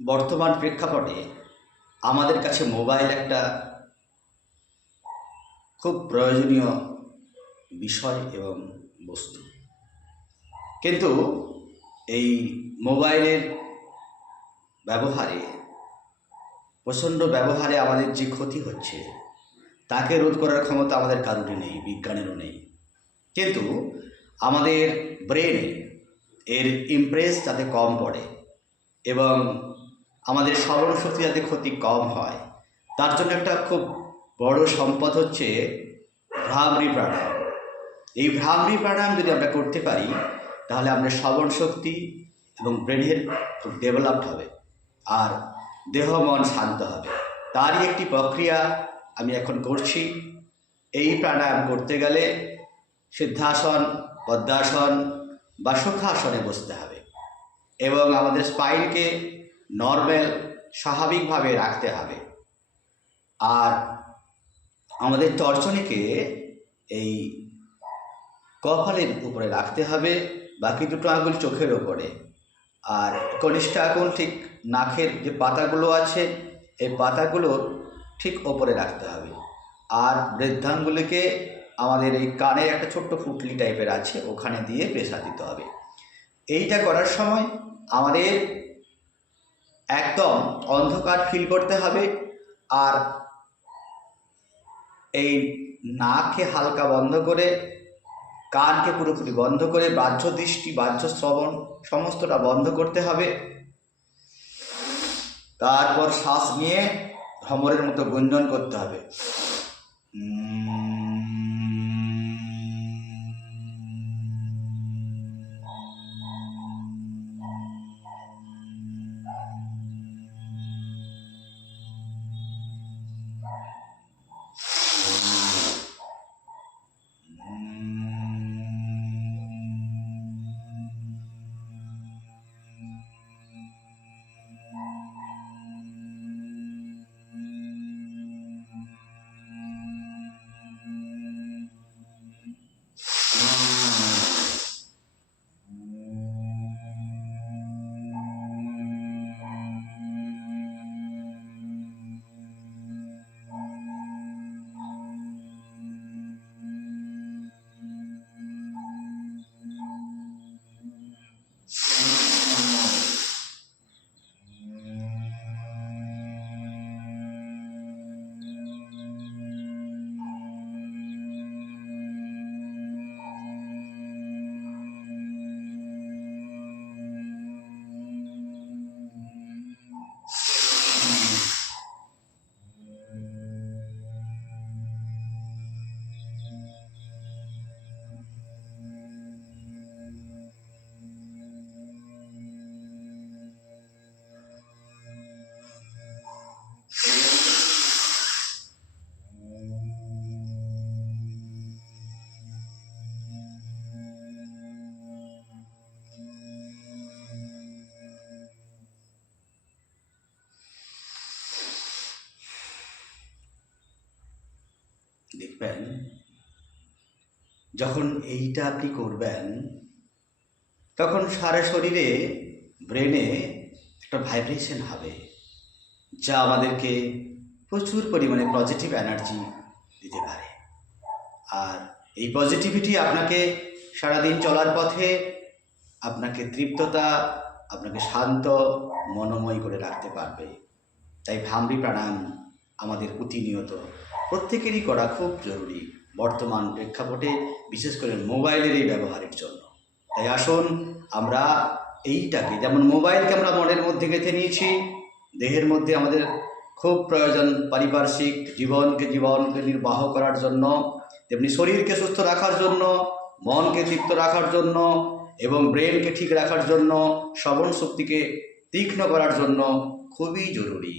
বর্তমান প্রেক্ষাপটে আমাদের কাছে মোবাইল একটা খুব প্রয়োজনীয় বিষয় এবং বস্তু। কিন্তু এই মোবাইলের ব্যবহারে প্রচণ্ড ব্যবহারে আমাদের যে ক্ষতি হচ্ছে তাকে রোধ করার ক্ষমতা আমাদের কারোরই নেই, বিজ্ঞানেরও নেই। কিন্তু আমাদের ব্রেনে এর ইমপ্রেস যাতে কম পড়ে এবং আমাদের স্মরণ শক্তি যাতে ক্ষতি কম হয়, তার জন্য একটা খুব বড় সম্পদ হচ্ছে ভ্রামরি প্রাণায়াম। এই ভ্রামরি প্রাণায়াম যদি আমরা করতে পারি তাহলে আমাদের স্মরণ শক্তি এবং ব্রেনের খুব ডেভেলপড হবে আর দেহ মন শান্ত হবে। তারই একটি প্রক্রিয়া আমি এখন করছি। এই প্রাণায়াম করতে গেলে সিদ্ধাসন, পদ্মাসন বা সুখাসনে বসতে হবে এবং আমাদের স্পাইনকে নর্মাল স্বাভাবিকভাবে রাখতে হবে। আর আমাদের তর্জনীকে এই কপালের উপরে রাখতে হবে, বাকি দুটো আঙুল চোখের ওপরে, আর কনিষ্ঠ আঙুল ঠিক নাকের যে পাতাগুলো আছে এই পাতাগুলোর ঠিক ওপরে রাখতে হবে। আর বৃদ্ধাঙ্গুলিকে আমাদের এই কানের একটা ছোট্ট ফুটলি টাইপের আছে ওখানে দিয়ে পেশা দিতে হবে। এইটা করার সময় আমাদের একদম অন্ধকার ফিল করতে হবে আর এই নাককে হালকা বন্ধ করে, কানকে পুরোপুরি বন্ধ করে, বাহ্য দৃষ্টি, বাহ্য শ্রবণ সমস্তটা বন্ধ করতে হবে। তারপর শ্বাস নিয়ে ভ্রমরের মতো গুঞ্জন করতে হবে। দেখবেন যখন এইটা আপনি করবেন তখন সারা শরীরে, ব্রেনে একটা ভাইব্রেশন হবে যা আমাদেরকে প্রচুর পরিমাণে পজিটিভ এনার্জি দিতে পারে। আর এই পজিটিভিটি আপনাকে সারাদিন চলার পথে আপনাকে তৃপ্ততা, আপনাকে শান্ত মনোময় করে রাখতে পারবে। তাই ভ্রামরি প্রাণায়াম আমাদের প্রতিনিয়ত প্রত্যেকেরই করা খুব জরুরি বর্তমান প্রেক্ষাপটে, বিশেষ করে মোবাইলের এই ব্যবহারের জন্য। তাই আসুন আমরা এইটাকে, যেমন মোবাইলকে আমরা মনের মধ্যে গেঁথে নিয়েছি, দেহের মধ্যে আমাদের খুব প্রয়োজন পারিপার্শ্বিক জীবনকে নির্বাহ করার জন্য, তেমনি শরীরকে সুস্থ রাখার জন্য, মনকে তৃপ্ত রাখার জন্য এবং ব্রেনকে ঠিক রাখার জন্য, শ্রবণ শক্তিকে তীক্ষ্ণ করার জন্য খুবই জরুরি।